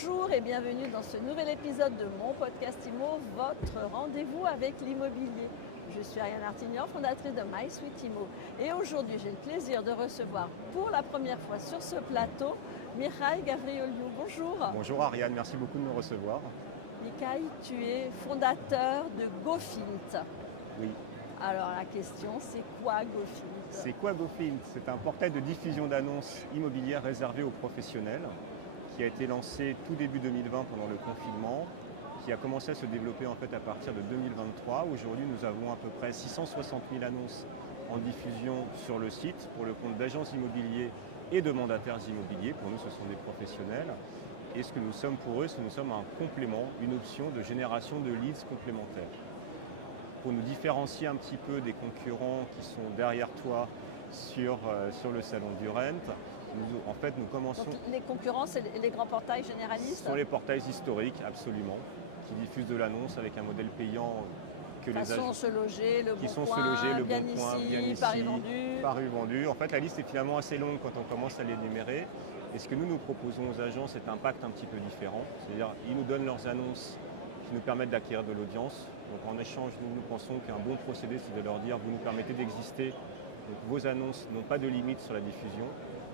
Bonjour et bienvenue dans ce nouvel épisode de mon podcast IMO, votre rendez-vous avec l'immobilier. Je suis Ariane Artignan, fondatrice de MySuite IMO. Et aujourd'hui, j'ai le plaisir de recevoir pour la première fois sur ce plateau Mikhail Gavrioliou. Bonjour. Bonjour Ariane, merci beaucoup de me recevoir. Mikhail, tu es fondateur de GoFint. Oui. Alors la question, c'est quoi GoFint? C'est quoi GoFint? C'est un portail de diffusion d'annonces immobilières réservé aux professionnels qui a été lancé tout début 2020 pendant le confinement, qui a commencé à se développer en fait à partir de 2023. Aujourd'hui, nous avons à peu près 660 000 annonces en diffusion sur le site pour le compte d'agences immobiliers et de mandataires immobiliers. Pour nous, ce sont des professionnels. Et ce que nous sommes pour eux, c'est que nous sommes un complément, une option de génération de leads complémentaires. Pour nous différencier un petit peu des concurrents qui sont derrière toi sur le salon du Rent, nous commençons... Donc, les concurrents, c'est les grands portails généralistes? Ce sont les portails historiques, absolument, qui diffusent de l'annonce avec un modèle payant que les agents... Se loger, le qui bon sont coin, se loger, le bien bon ici, coin, bien ici, Paris vendu. Paris vendu. En fait, la liste est finalement assez longue quand on commence à l'énumérer. Et ce que nous proposons aux agents, c'est un pacte un petit peu différent. C'est-à-dire, ils nous donnent leurs annonces qui nous permettent d'acquérir de l'audience. Donc en échange, nous pensons qu'un bon procédé, c'est de leur dire, vous nous permettez d'exister. Donc vos annonces n'ont pas de limite sur la diffusion,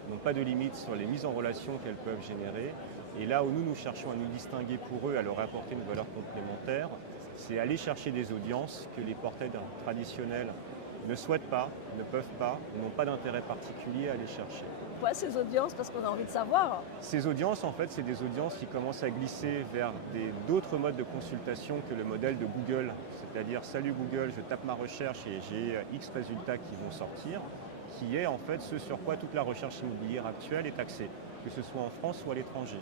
n'ont pas de limite sur les mises en relation qu'elles peuvent générer. Et là où nous cherchons à nous distinguer pour eux, à leur apporter une valeur complémentaire, c'est aller chercher des audiences que les portails traditionnels ne souhaitent pas, ne peuvent pas, n'ont pas d'intérêt particulier à aller chercher. Pourquoi ces audiences? Parce qu'on a envie de savoir. Ces audiences, en fait, c'est des audiences qui commencent à glisser vers d'autres modes de consultation que le modèle de Google. C'est-à-dire, salut Google, je tape ma recherche et j'ai X résultats qui vont sortir, qui est en fait ce sur quoi toute la recherche immobilière actuelle est axée, que ce soit en France ou à l'étranger.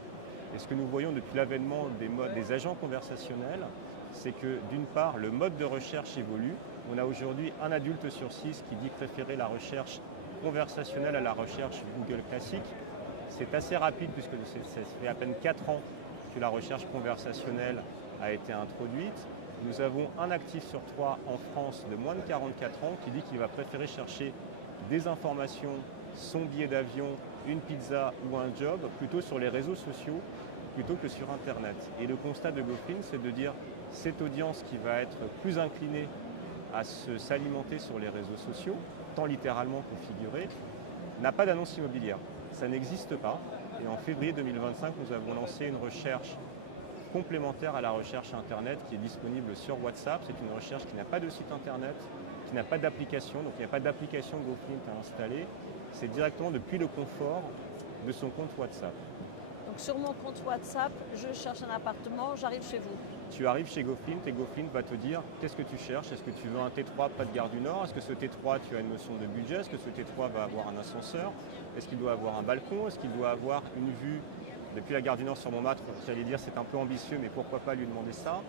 Et ce que nous voyons depuis l'avènement des agents conversationnels, c'est que d'une part, le mode de recherche évolue. On a aujourd'hui un adulte sur 6 qui dit préférer la recherche conversationnelle à la recherche Google classique. C'est assez rapide puisque ça fait à peine 4 ans que la recherche conversationnelle a été introduite. Nous avons un actif sur 3 en France de moins de 44 ans qui dit qu'il va préférer chercher des informations, son billet d'avion, une pizza ou un job plutôt sur les réseaux sociaux plutôt que sur Internet. Et le constat de GoFint, c'est de dire cette audience qui va être plus inclinée à s'alimenter sur les réseaux sociaux, tant littéralement configurée, n'a pas d'annonce immobilière. Ça n'existe pas. Et en février 2025, nous avons lancé une recherche complémentaire à la recherche Internet qui est disponible sur WhatsApp. C'est une recherche qui n'a pas de site Internet, qui n'a pas d'application, donc il n'y a pas d'application GoFint à installer. C'est directement depuis le confort de son compte WhatsApp. Donc sur mon compte WhatsApp, je cherche un appartement, j'arrive chez vous. Tu arrives chez GoFint et GoFint va te dire qu'est-ce que tu cherches. Est-ce que tu veux un T3 près de Gare du Nord? Est-ce que ce T3, tu as une notion de budget? Est-ce que ce T3 va avoir un ascenseur? Est-ce qu'il doit avoir un balcon? Est-ce qu'il doit avoir une vue depuis la Gare du Nord sur Montmartre? J'allais dire c'est un peu ambitieux, mais pourquoi pas lui demander ça?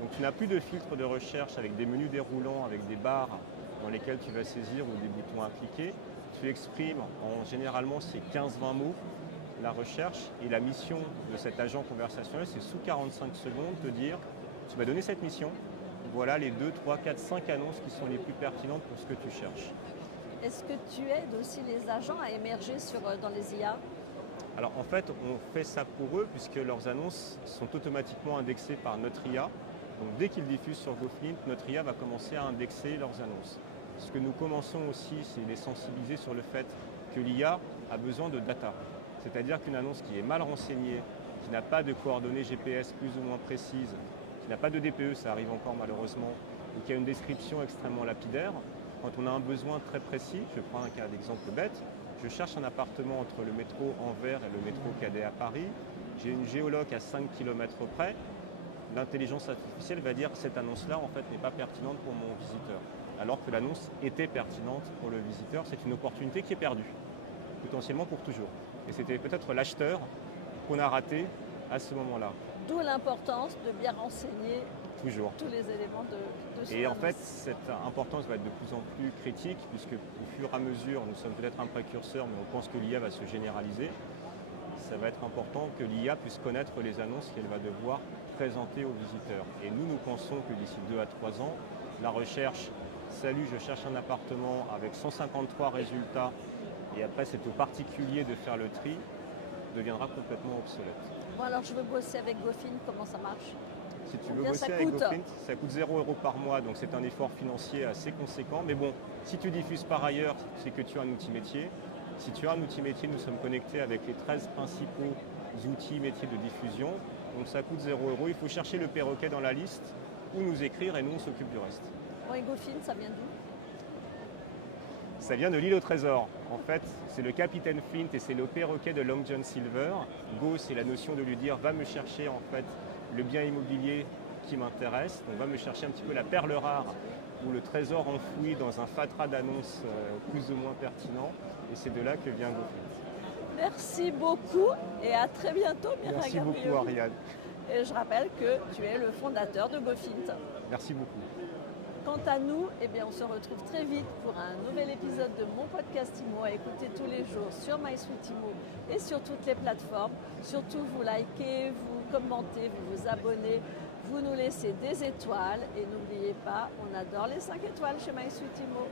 Donc tu n'as plus de filtre de recherche avec des menus déroulants, avec des barres dans lesquelles tu vas saisir ou des boutons à cliquer. Tu exprimes généralement c'est 15-20 mots la recherche et la mission de cet agent conversationnel, c'est sous 45 secondes te dire tu m'as donné cette mission, voilà les 2, 3, 4, 5 annonces qui sont les plus pertinentes pour ce que tu cherches. Est-ce que tu aides aussi les agents à émerger dans les IA? Alors en fait, on fait ça pour eux puisque leurs annonces sont automatiquement indexées par notre IA. Donc dès qu'ils diffusent sur GoFint, notre IA va commencer à indexer leurs annonces. Ce que nous commençons aussi, c'est les sensibiliser sur le fait que l'IA a besoin de data. C'est-à-dire qu'une annonce qui est mal renseignée, qui n'a pas de coordonnées GPS plus ou moins précises, qui n'a pas de DPE, ça arrive encore malheureusement, ou qui a une description extrêmement lapidaire, quand on a un besoin très précis, je prends un cas d'exemple bête, je cherche un appartement entre le métro Anvers et le métro Cadet à Paris, j'ai une géoloc à 5 km près, l'intelligence artificielle va dire que cette annonce-là en fait n'est pas pertinente pour mon visiteur, alors que l'annonce était pertinente pour le visiteur, c'est une opportunité qui est perdue, potentiellement pour toujours. Et c'était peut-être l'acheteur qu'on a raté à ce moment-là. D'où l'importance de bien renseigner toujours tous les éléments de son Et en annonce. fait, cette importance va être de plus en plus critique, puisque au fur et à mesure, nous sommes peut-être un précurseur, mais on pense que l'IA va se généraliser. Ça va être important que l'IA puisse connaître les annonces qu'elle va devoir présenter aux visiteurs. Et nous pensons que d'ici 2 à 3 ans, la recherche « Salut, je cherche un appartement » avec 153 résultats, et après c'est au particulier de faire le tri, deviendra complètement obsolète. Bon, alors je veux bosser avec GoFin, comment ça marche? Si tu veux Combien bosser ça avec coûte? GoFint, ça coûte 0 € par mois, donc c'est un effort financier assez conséquent. Mais bon, si tu diffuses par ailleurs, c'est que tu as un outil métier. Si tu as un outil métier, nous sommes connectés avec les 13 principaux outils métiers de diffusion. Donc ça coûte 0 €. Il faut chercher le perroquet dans la liste ou nous écrire et nous on s'occupe du reste. Bon, et GoFin, ça vient d'où? Ça vient de l'île au trésor. En fait, c'est le capitaine Flint et c'est le perroquet de Long John Silver. Go, c'est la notion de lui dire va me chercher en fait le bien immobilier qui m'intéresse. Donc va me chercher un petit peu la perle rare ou le trésor enfoui dans un fatras d'annonces plus ou moins pertinent. Et c'est de là que vient GoFint. Merci beaucoup et à très bientôt, Mira Merci beaucoup Gabrieli. Ariane. Et je rappelle que tu es le fondateur de GoFint. Merci beaucoup. Quant à nous, eh bien, on se retrouve très vite pour un nouvel épisode de mon podcast IMO à écouter tous les jours sur MySuite IMO et sur toutes les plateformes. Surtout, vous likez, vous commentez, vous vous abonnez, vous nous laissez des étoiles et n'oubliez pas, on adore les 5 étoiles chez MySuite IMO.